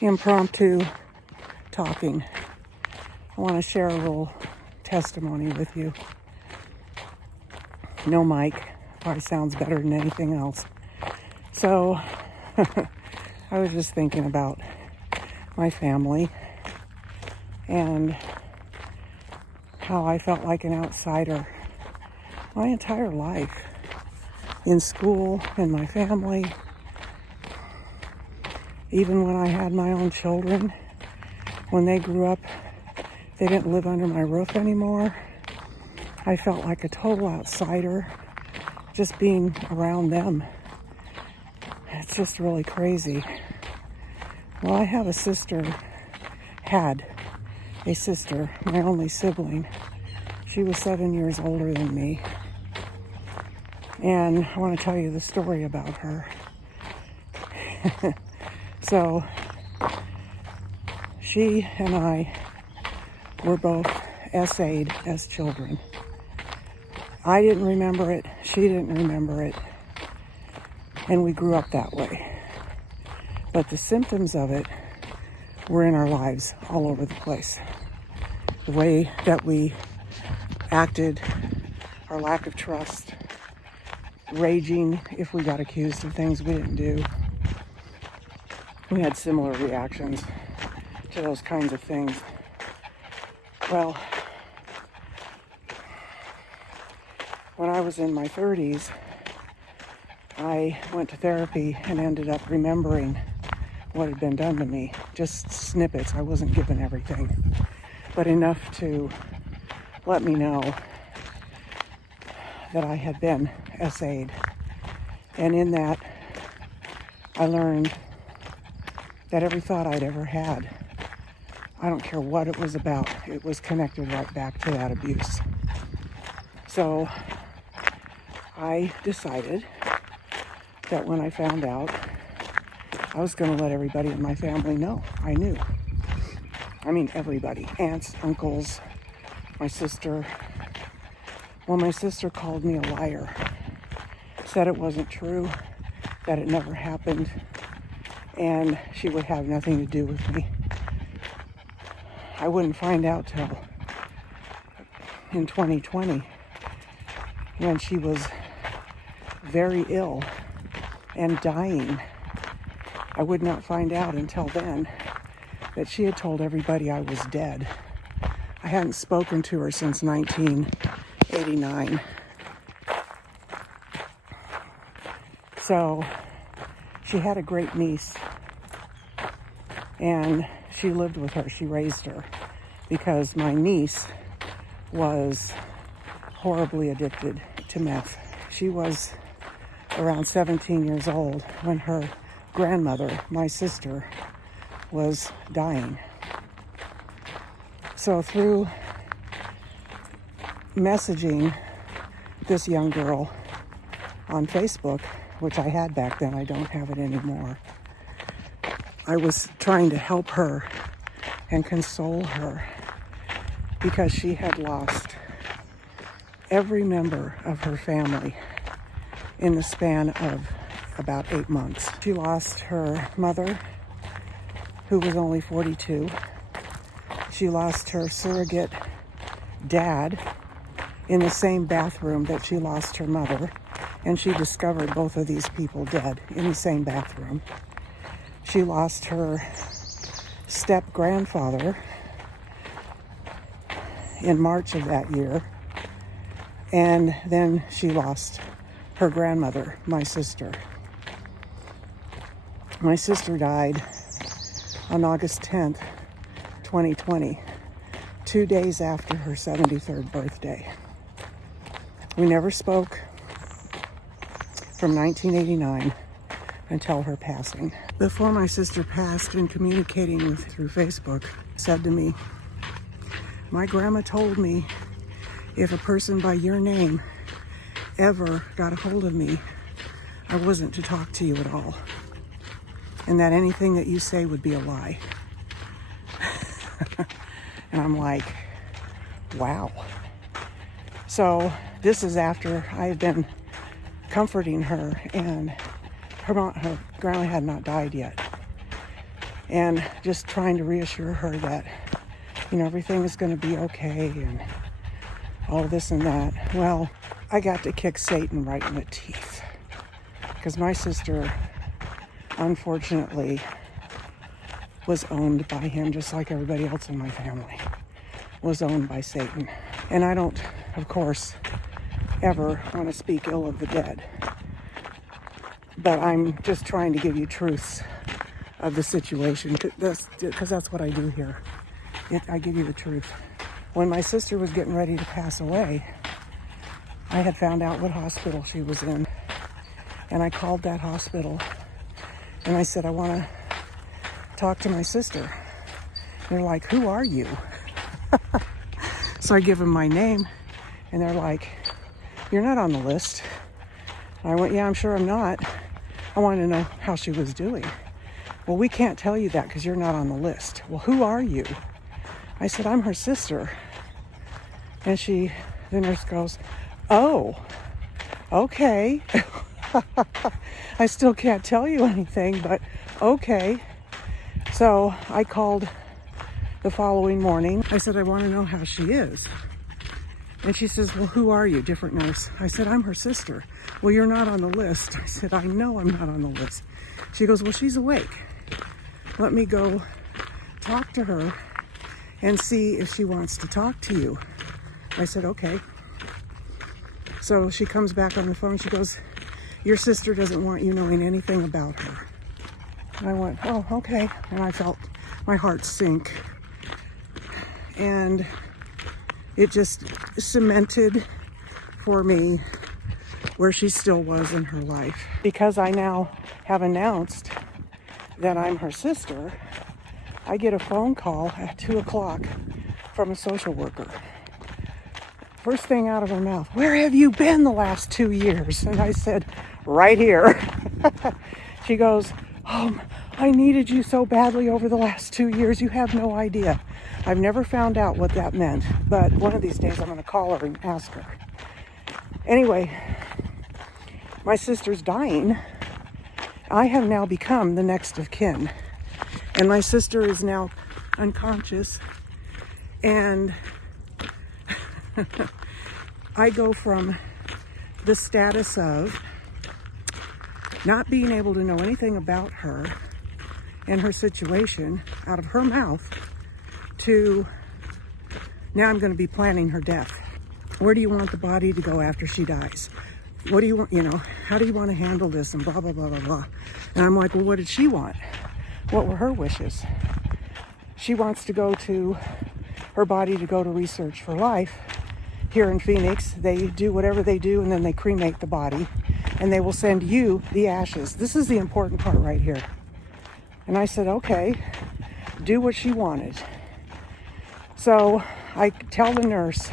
impromptu talking. I want to share a little testimony with you. No mic, probably sounds better than anything else. So, I was just thinking about my family and how I felt like an outsider my entire life. In school, in my family, even when I had my own children, when they grew up, they didn't live under my roof anymore. I felt like a total outsider just being around them. It's just really crazy. Well, I had a sister, my only sibling. She was 7 years older than me. And I want to tell you the story about her. So, she and I were both essayed as children. I didn't remember it, she didn't remember it, and we grew up that way. But the symptoms of it were in our lives all over the place. The way that we acted, our lack of trust, raging if we got accused of things we didn't do. We had similar reactions to those kinds of things. Well, when I was in my 30s, I went to therapy and ended up remembering what had been done to me. Just snippets. I wasn't given everything, but enough to let me know that I had been essayed. And in that, I learned that every thought I'd ever had, I don't care what it was about, it was connected right back to that abuse. So I decided that when I found out, I was going to let everybody in my family know. I knew. I mean, everybody. Aunts, uncles, my sister. Well, my sister called me a liar. Said it wasn't true, that it never happened, and she would have nothing to do with me. I wouldn't find out till in 2020 when she was very ill and dying. I would not find out until then that she had told everybody I was dead. I hadn't spoken to her since 1989. So she had a great niece, and she lived with her. She raised her because my niece was horribly addicted to meth. She was around 17 years old when her grandmother, my sister, was dying. So through messaging this young girl on Facebook, which I had back then, I don't have it anymore, I was trying to help her and console her because she had lost every member of her family in the span of about 8 months. She lost her mother, who was only 42. She lost her surrogate dad in the same bathroom that she lost her mother, and she discovered both of these people dead in the same bathroom. She lost her step-grandfather in March of that year, and then she lost her grandmother, my sister. My sister died on August 10th, 2020, 2 days after her 73rd birthday. We never spoke from 1989 until her passing. Before my sister passed, in communicating with through Facebook, said to me, "My grandma told me if a person by your name ever got a hold of me, I wasn't to talk to you at all, and that anything that you say would be a lie." And I'm like, wow. So this is after I had been comforting her, and her grandma had not died yet. and just trying to reassure her that, everything is going to be okay and all this and that. Well, I got to kick Satan right in the teeth because my sister, unfortunately, was owned by him just like everybody else in my family was owned by Satan. And I don't, of course, ever want to speak ill of the dead. But I'm just trying to give you truths of the situation because that's what I do here. I give you the truth. When my sister was getting ready to pass away, I had found out what hospital she was in. And I called that hospital and I said, I want to talk to my sister. And they're like, who are you? So I give them my name and they're like, you're not on the list. And I went, yeah, I'm sure I'm not. I wanted to know how she was doing. Well, we can't tell you that because you're not on the list. Well, who are you? I said, I'm her sister. And the nurse goes, oh, okay. I still can't tell you anything, but okay. So I called the following morning. I said, I want to know how she is. And she says, well, who are you? Different nurse. I said, I'm her sister. Well, you're not on the list. I said, I know I'm not on the list. She goes, well, she's awake. Let me go talk to her and see if she wants to talk to you. I said, okay. So she comes back on the phone. She goes, your sister doesn't want you knowing anything about her. And I went, oh, okay. And I felt my heart sink. And it just cemented for me where she still was in her life. Because I now have announced that I'm her sister, I get a phone call at 2 o'clock from a social worker. First thing out of her mouth, where have you been the last 2 years? And I said, right here. She goes, I needed you so badly over the last 2 years. You have no idea. I've never found out what that meant, but one of these days I'm going to call her and ask her. Anyway, my sister's dying. I have now become the next of kin. And my sister is now unconscious. And I go from the status of not being able to know anything about her and her situation out of her mouth to now I'm going to be planning her death. Where do you want the body to go after she dies? What do you want, how do you want to handle this and blah, blah, blah, blah, blah. And I'm like, well, what did she want? What were her wishes? She wants her body to go to Research for Life here in Phoenix. They do whatever they do and then they cremate the body and they will send you the ashes. This is the important part right here. And I said, okay, do what she wanted. So I tell the nurse,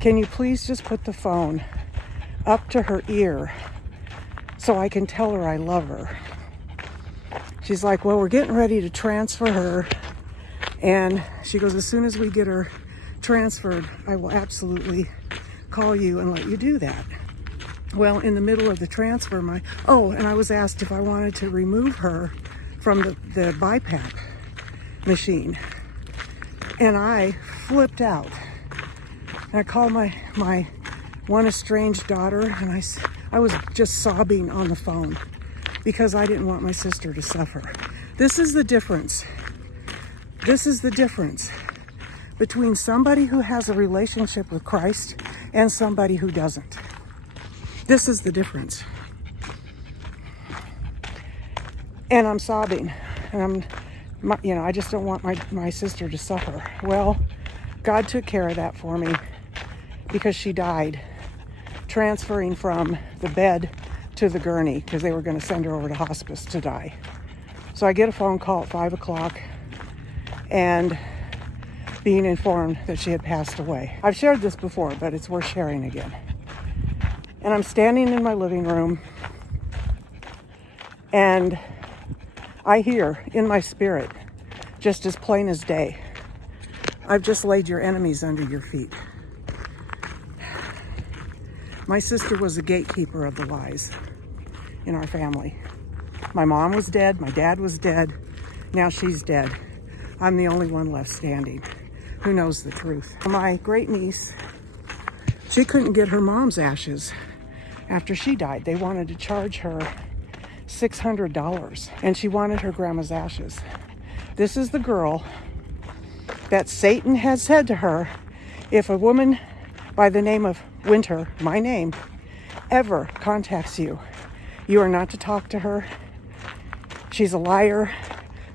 can you please just put the phone up to her ear so I can tell her I love her? She's like, well, we're getting ready to transfer her. And she goes, as soon as we get her transferred, I will absolutely call you and let you do that. Well, in the middle of the transfer, and I was asked if I wanted to remove her from the BiPAP machine. And I flipped out. And I called my one estranged daughter, and I was just sobbing on the phone because I didn't want my sister to suffer. This is the difference. This is the difference between somebody who has a relationship with Christ and somebody who doesn't. This is the difference. And I'm sobbing, and I just don't want my sister to suffer. Well, God took care of that for me because she died transferring from the bed to the gurney because they were going to send her over to hospice to die. So I get a phone call at 5 o'clock and being informed that she had passed away. I've shared this before, but it's worth sharing again. And I'm standing in my living room and I hear in my spirit, just as plain as day, I've just laid your enemies under your feet. My sister was a gatekeeper of the lies in our family. My mom was dead, my dad was dead, Now she's dead. I'm the only one left standing. Who knows the truth? My great niece, she couldn't get her mom's ashes after she died. They wanted to charge her $600, and she wanted her grandma's ashes. This is the girl that Satan had said to her, if a woman by the name of Winter, my name, ever contacts you, you are not to talk to her. She's a liar.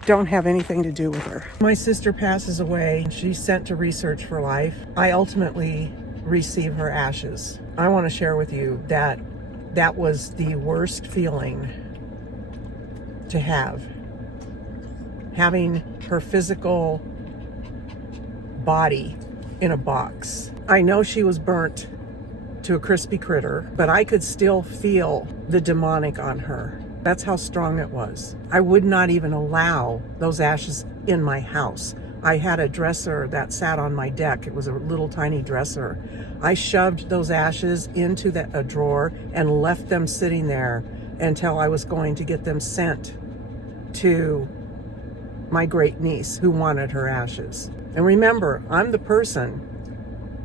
Don't have anything to do with her. My sister passes away. She's sent to Research for Life. I ultimately receive her ashes. I want to share with you that that was the worst feeling to have. Having her physical body in a box. I know she was burnt to a crispy critter, but I could still feel the demonic on her. That's how strong it was. I would not even allow those ashes in my house. I had a dresser that sat on my deck. It was a little tiny dresser. I shoved those ashes into a drawer and left them sitting there until I was going to get them sent to my great niece who wanted her ashes. And remember, I'm the person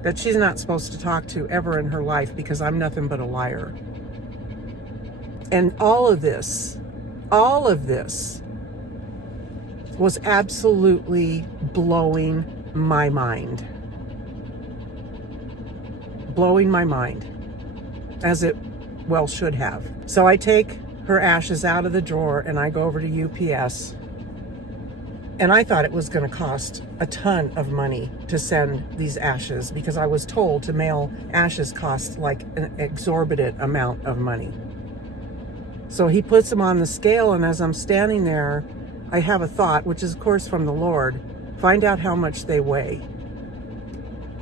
that she's not supposed to talk to ever in her life because I'm nothing but a liar. And all of this was absolutely blowing my mind. Blowing my mind, as it well should have. So I take her ashes out of the drawer and I go over to UPS. And I thought it was going to cost a ton of money to send these ashes because I was told to mail ashes cost like an exorbitant amount of money. So he puts them on the scale, and as I'm standing there, I have a thought, which is of course from the Lord, find out how much they weigh.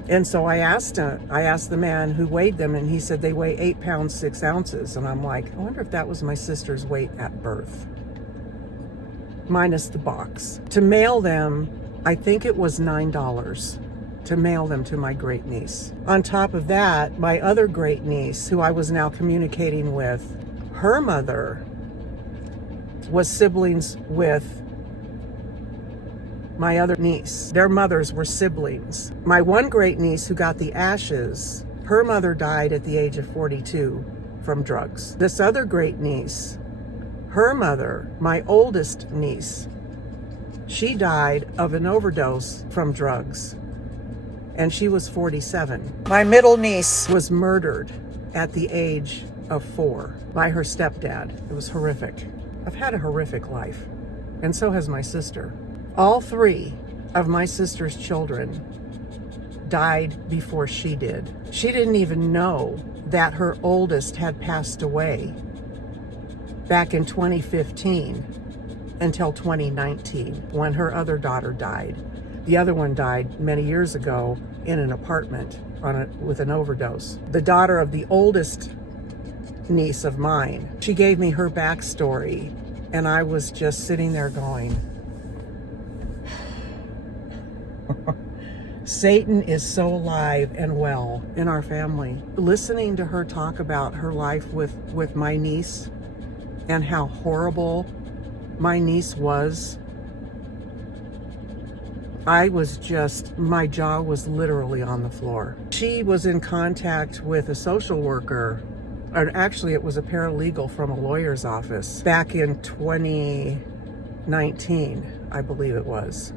And so I asked the man who weighed them, and he said they weigh 8 pounds, 6 ounces. And I'm like, I wonder if that was my sister's weight at birth, minus the box. To mail them, I think it was $9 to mail them to my great niece. On top of that, my other great niece, who I was now communicating with, her mother was siblings with my other niece. Their mothers were siblings. My one great niece who got the ashes, her mother died at the age of 42 from drugs. This other great niece, her mother, my oldest niece, she died of an overdose from drugs, and she was 47. My middle niece was murdered at the age of 4 by her stepdad. It was horrific. I've had a horrific life, and so has my sister. All 3 of my sister's children died before she did. She didn't even know that her oldest had passed away back in 2015 until 2019 when her other daughter died. The other one died many years ago in an apartment with an overdose. The daughter of the oldest niece of mine, she gave me her backstory, and I was just sitting there going, Satan is so alive and well in our family. Listening to her talk about her life with my niece and how horrible my niece was, my jaw was literally on the floor. She was in contact with a social worker, or actually it was a paralegal from a lawyer's office back in 2019, I believe it was.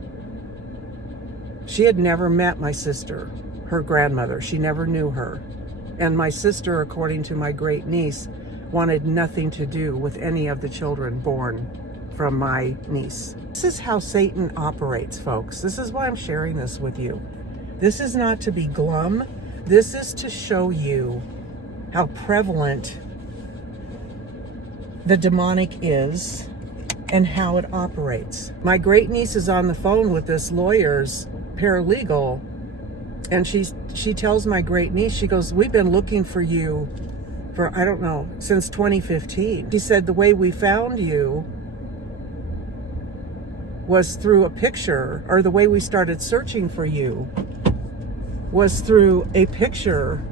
She had never met my sister, her grandmother. She never knew her. And my sister, according to my great niece, wanted nothing to do with any of the children born from my niece. This is how Satan operates, folks. This is why I'm sharing this with you. This is not to be glum. This is to show you how prevalent the demonic is and how it operates. My great niece is on the phone with this lawyer's paralegal, and she tells my great niece, she goes, we've been looking for you for, I don't know, since 2015. She said the way we found you was through a picture, or the way we started searching for you was through a picture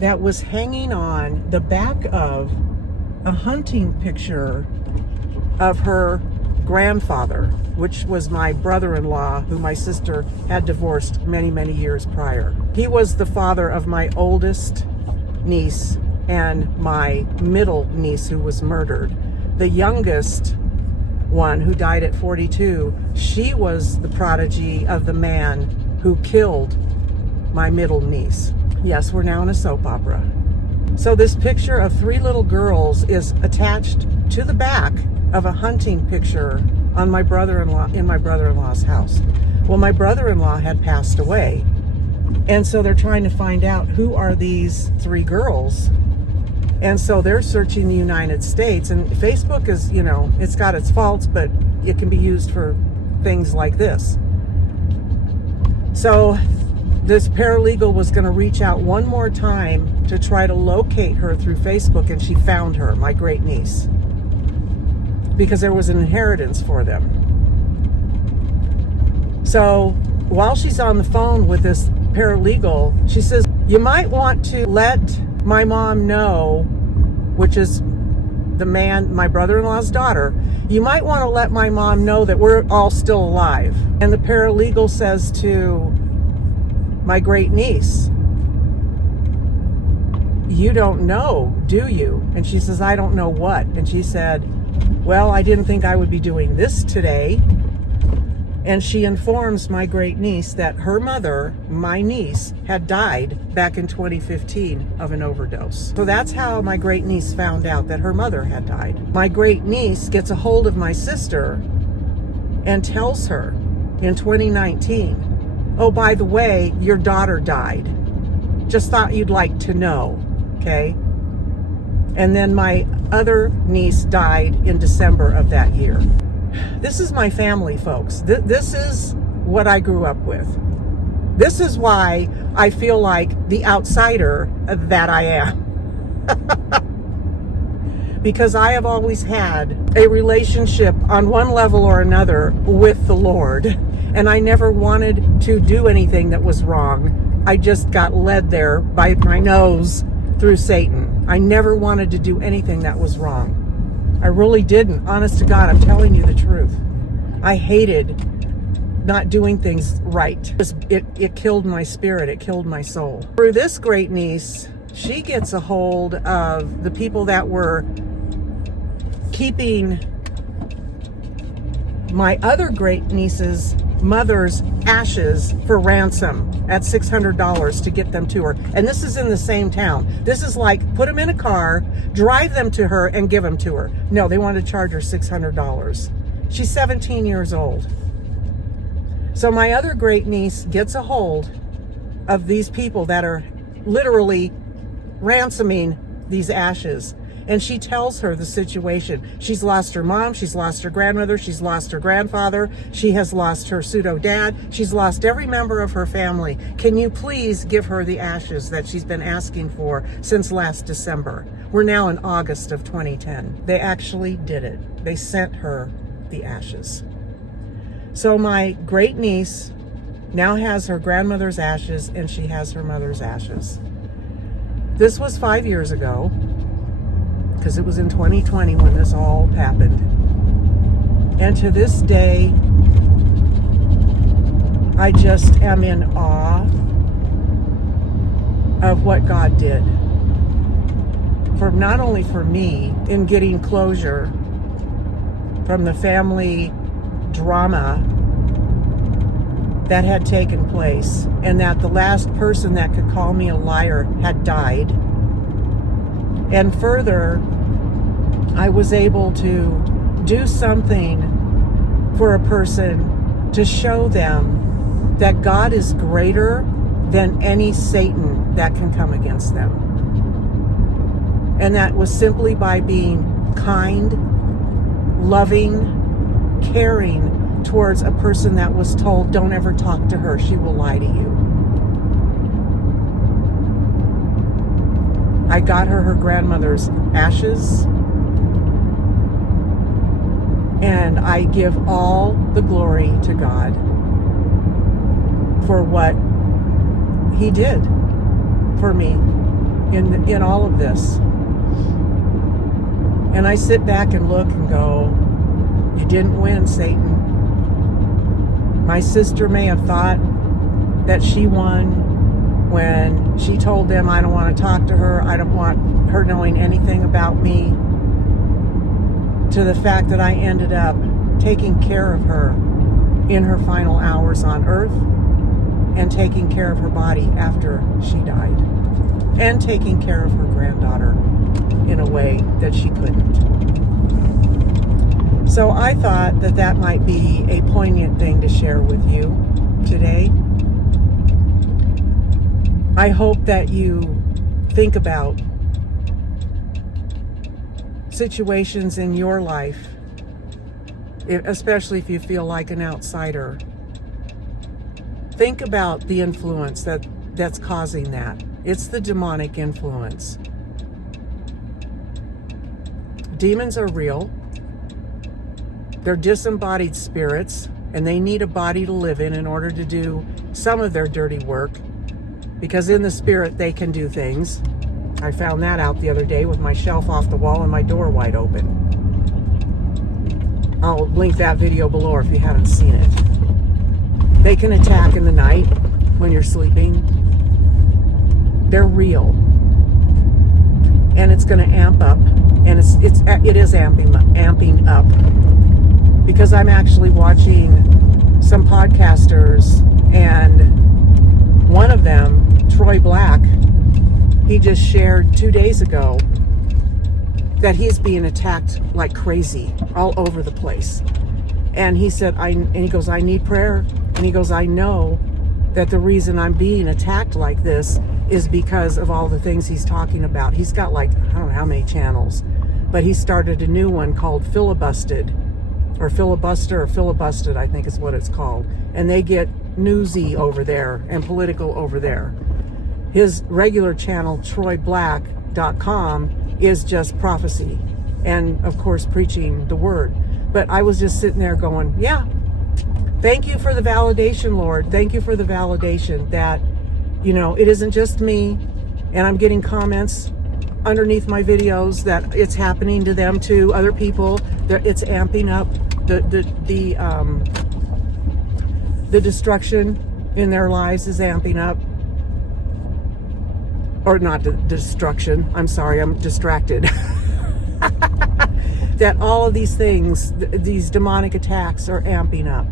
that was hanging on the back of a hunting picture of her grandfather, which was my brother-in-law, who my sister had divorced many, many years prior. He was the father of my oldest niece and my middle niece, who was murdered. The youngest one, who died at 42, she was the prodigy of the man who killed my middle niece. Yes, we're now in a soap opera. So this picture of 3 little girls is attached to the back of a hunting picture on my brother-in-law, in my brother-in-law's house. Well, my brother-in-law had passed away, and so they're trying to find out who are these 3 girls. And so they're searching the United States, and Facebook is, it's got its faults, but it can be used for things like this. So this paralegal was going to reach out one more time to try to locate her through Facebook, and she found her, my great niece, because there was an inheritance for them. So while she's on the phone with this paralegal, she says, you might want to let my mom know, which is the man, my brother-in-law's daughter, you might want to let my mom know that we're all still alive. And the paralegal says to my great niece, you don't know, do you? And she says, I don't know what. And she said, well, I didn't think I would be doing this today. And she informs my great niece that her mother, my niece, had died back in 2015 of an overdose. So that's how my great niece found out that her mother had died. My great niece gets a hold of my sister and tells her in 2019, oh, by the way, your daughter died. Just thought you'd like to know, okay? And then my other niece died in December of that year. This is my family, folks. This is what I grew up with. This is why I feel like the outsider that I am. Because I have always had a relationship on one level or another with the Lord. And I never wanted to do anything that was wrong. I just got led there by my nose through Satan. I never wanted to do anything that was wrong. I really didn't. Honest to God, I'm telling you the truth. I hated not doing things right. It killed my spirit. It killed my soul. Through this great niece, she gets a hold of the people that were keeping my other great niece's mother's ashes for ransom at $600 to get them to her. And this is in the same town. This is like, put them in a car, drive them to her, and give them to her. No, they wanted to charge her $600. She's 17 years old. So my other great niece gets a hold of these people that are literally ransoming these ashes. And she tells her the situation. She's lost her mom, she's lost her grandmother, she's lost her grandfather, she has lost her pseudo-dad, she's lost every member of her family. Can you please give her the ashes that she's been asking for since last December? We're now in August of 2010. They actually did it. They sent her the ashes. So my great niece now has her grandmother's ashes, and she has her mother's ashes. This was 5 years ago, because it was in 2020 when this all happened. And to this day, I just am in awe of what God did. For not only for me in getting closure from the family drama that had taken place, and that the last person that could call me a liar had died. And further, I was able to do something for a person to show them that God is greater than any Satan that can come against them. And that was simply by being kind, loving, caring towards a person that was told, don't ever talk to her, she will lie to you. I got her grandmother's ashes, and I give all the glory to God for what He did for me in all of this. And I sit back and look and go, You didn't win, Satan. My sister may have thought that she won when she told them, I don't want to talk to her, I don't want her knowing anything about me, to the fact that I ended up taking care of her in her final hours on earth, and taking care of her body after she died, and taking care of her granddaughter in a way that she couldn't. So I thought that that might be a poignant thing to share with you today. I hope that you think about situations in your life, especially if you feel like an outsider. Think about the influence that's causing that. It's the demonic influence. Demons are real. They're disembodied spirits, and they need a body to live in order to do some of their dirty work, because in the spirit they can do things. I found that out the other day with my shelf off the wall and my door wide open. I'll link that video below if you haven't seen it. They can attack in the night when you're sleeping. They're real. And it's going to amp up. And it is amping up. Because I'm actually watching some podcasters, and one of them, Troy Black, he just shared 2 days ago that he's being attacked like crazy all over the place. And he said, I need prayer. And he goes, I know that the reason I'm being attacked like this is because of all the things he's talking about. He's got like, I don't know how many channels, but he started a new one called Filibusted, or Filibuster, or Filibusted, I think is what it's called. And they get newsy over there and political over there. His regular channel, TroyBlack.com, is just prophecy and, of course, preaching the word. But I was just sitting there going, yeah, thank you for the validation, Lord. Thank you for the validation that, it isn't just me, and I'm getting comments underneath my videos that it's happening to them too, other people, that it's amping up the destruction in their lives is amping up. Or not destruction, I'm sorry, I'm distracted. That all of these things, these demonic attacks are amping up.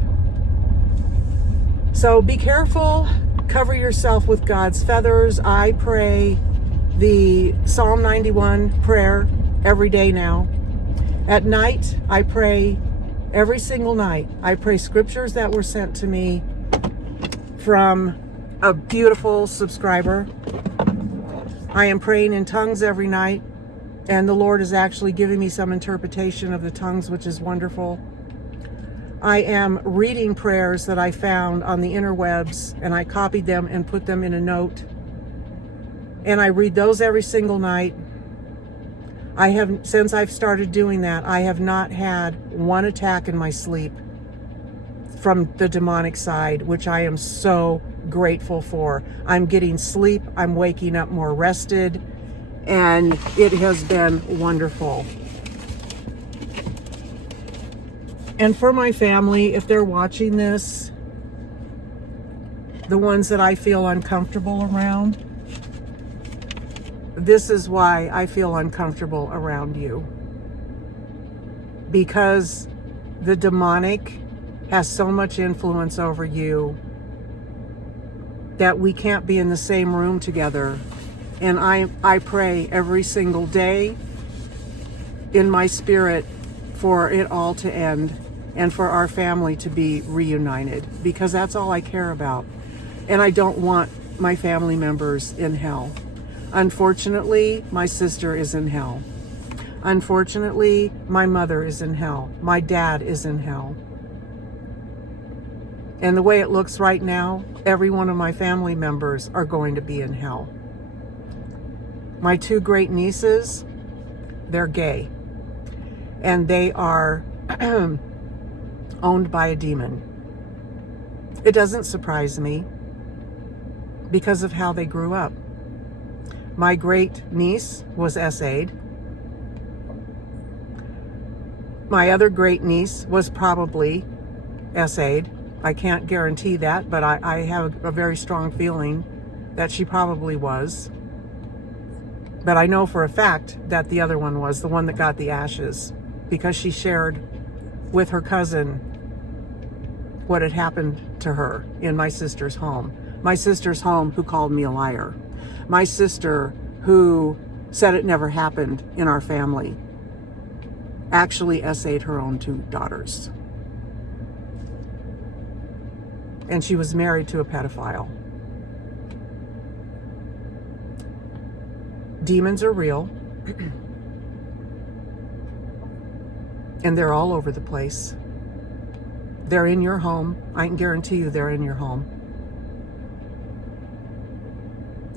So be careful, cover yourself with God's feathers. I pray the Psalm 91 prayer every day now. At night, I pray every single night. I pray scriptures that were sent to me from a beautiful subscriber. I am praying in tongues every night, and the Lord is actually giving me some interpretation of the tongues, which is wonderful. I am reading prayers that I found on the interwebs, and I copied them and put them in a note. And I read those every single night. Since I've started doing that, I have not had one attack in my sleep from the demonic side, which I am so grateful for. I'm getting sleep, I'm waking up more rested, and it has been wonderful. And for my family, if they're watching this, the ones that I feel uncomfortable around, this is why I feel uncomfortable around you. Because the demonic has so much influence over you that we can't be in the same room together. And I pray every single day in my spirit for it all to end and for our family to be reunited, because that's all I care about. And I don't want my family members in hell. Unfortunately, my sister is in hell. Unfortunately, my mother is in hell. My dad is in hell. And the way it looks right now, every one of my family members are going to be in hell. My two great nieces, they're gay. And they are owned by a demon. It doesn't surprise me because of how they grew up. My great niece was SA'd. My other great niece was probably SA'd. I can't guarantee that, but I have a very strong feeling that she probably was. But I know for a fact that the other one was the one that got the ashes, because she shared with her cousin what had happened to her in my sister's home. My sister's home, who called me a liar. My sister, who said it never happened in our family, actually SA'd her own 2 daughters. And she was married to a pedophile. Demons are real. And they're all over the place. They're in your home. I can guarantee you they're in your home.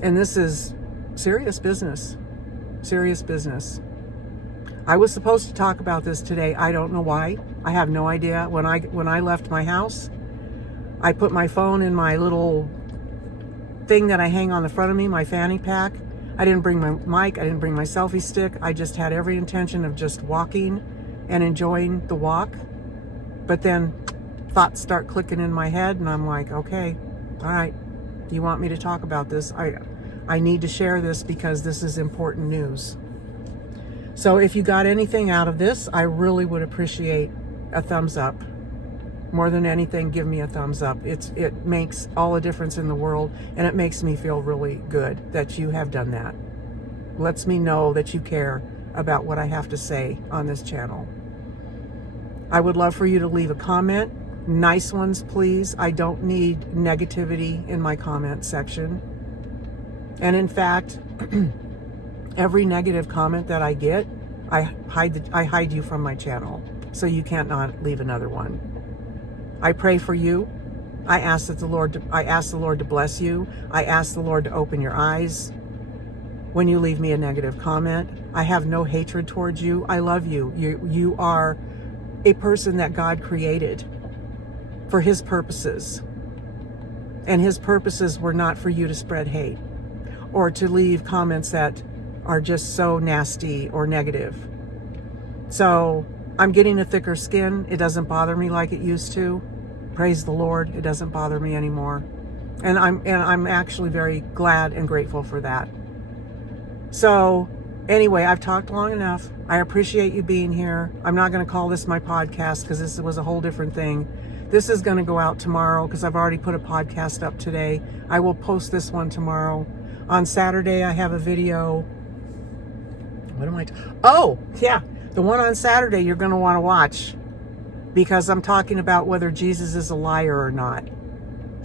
And this is serious business. Serious business. I was supposed to talk about this today. I don't know why. I have no idea. When I left my house, I put my phone in my little thing that I hang on the front of me, my fanny pack. I didn't bring my mic. I didn't bring my selfie stick. I just had every intention of just walking and enjoying the walk. But then thoughts start clicking in my head, and I'm like, okay, all right, you want me to talk about this? I need to share this because this is important news. So if you got anything out of this, I really would appreciate a thumbs up. More than anything, give me a thumbs up. It makes all the difference in the world, and it makes me feel really good that you have done that. Lets me know that you care about what I have to say on this channel. I would love for you to leave a comment. Nice ones, please. I don't need negativity in my comment section. And in fact, every negative comment that I get, I hide you from my channel, so you can't not leave another one. I pray for you. I ask the Lord to bless you. I ask the Lord to open your eyes when you leave me a negative comment. I have no hatred towards you. I love you. You are a person that God created for his purposes. And his purposes were not for you to spread hate or to leave comments that are just so nasty or negative. So I'm getting a thicker skin. It doesn't bother me like it used to. Praise the Lord. It doesn't bother me anymore. And I'm actually very glad and grateful for that. So anyway, I've talked long enough. I appreciate you being here. I'm not going to call this my podcast because this was a whole different thing. This is going to go out tomorrow because I've already put a podcast up today. I will post this one tomorrow. On Saturday, I have a video. What am I? Oh, yeah. The one on Saturday you're going to want to watch because I'm talking about whether Jesus is a liar or not.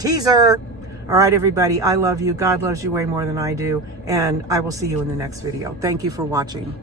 Teaser. All right, everybody. I love you. God loves you way more than I do. And I will see you in the next video. Thank you for watching.